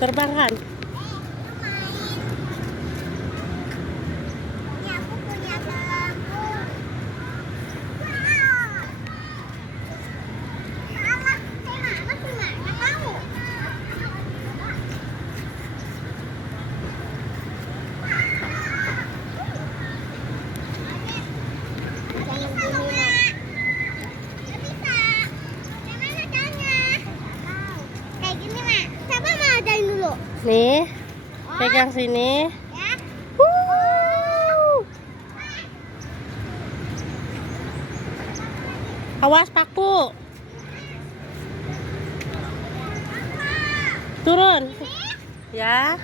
Terbang kan? Nih, pegang sini. Awas paku. Turun. Ya.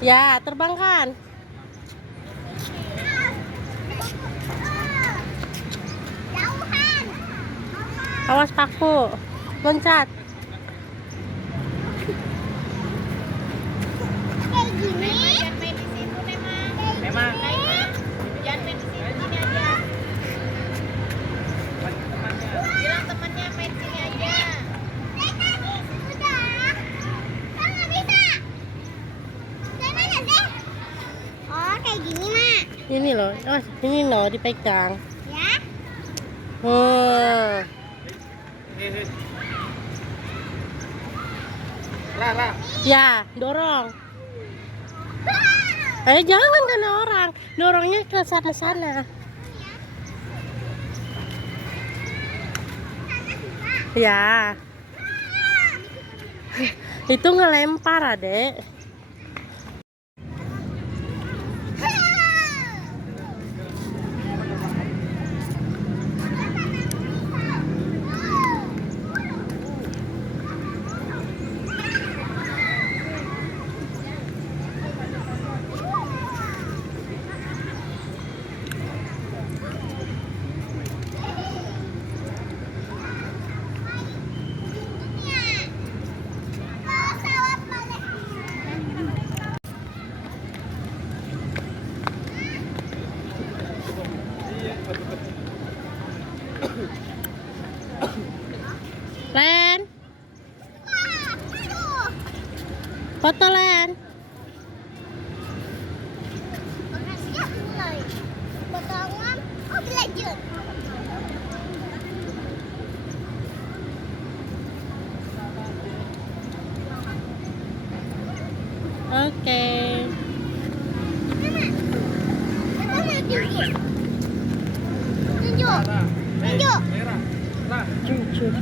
Ya, terbangkan. Awas paku. Loncat. Memang jangan main di sini aja. Bilang temannya main sini aja. Oh, kayak gini, Mak. Ini loh. Oh, ini loh dipegang. Ya. Lah. Ya, dorong. Jangan kena orang. Dorongnya ke sana-sana. Ya. Itu ngelempar, Adek. Len, foto Len. Makasih mulai. Potongan belajar. Oke. Tunjuk. Merah. Lah. Cucu.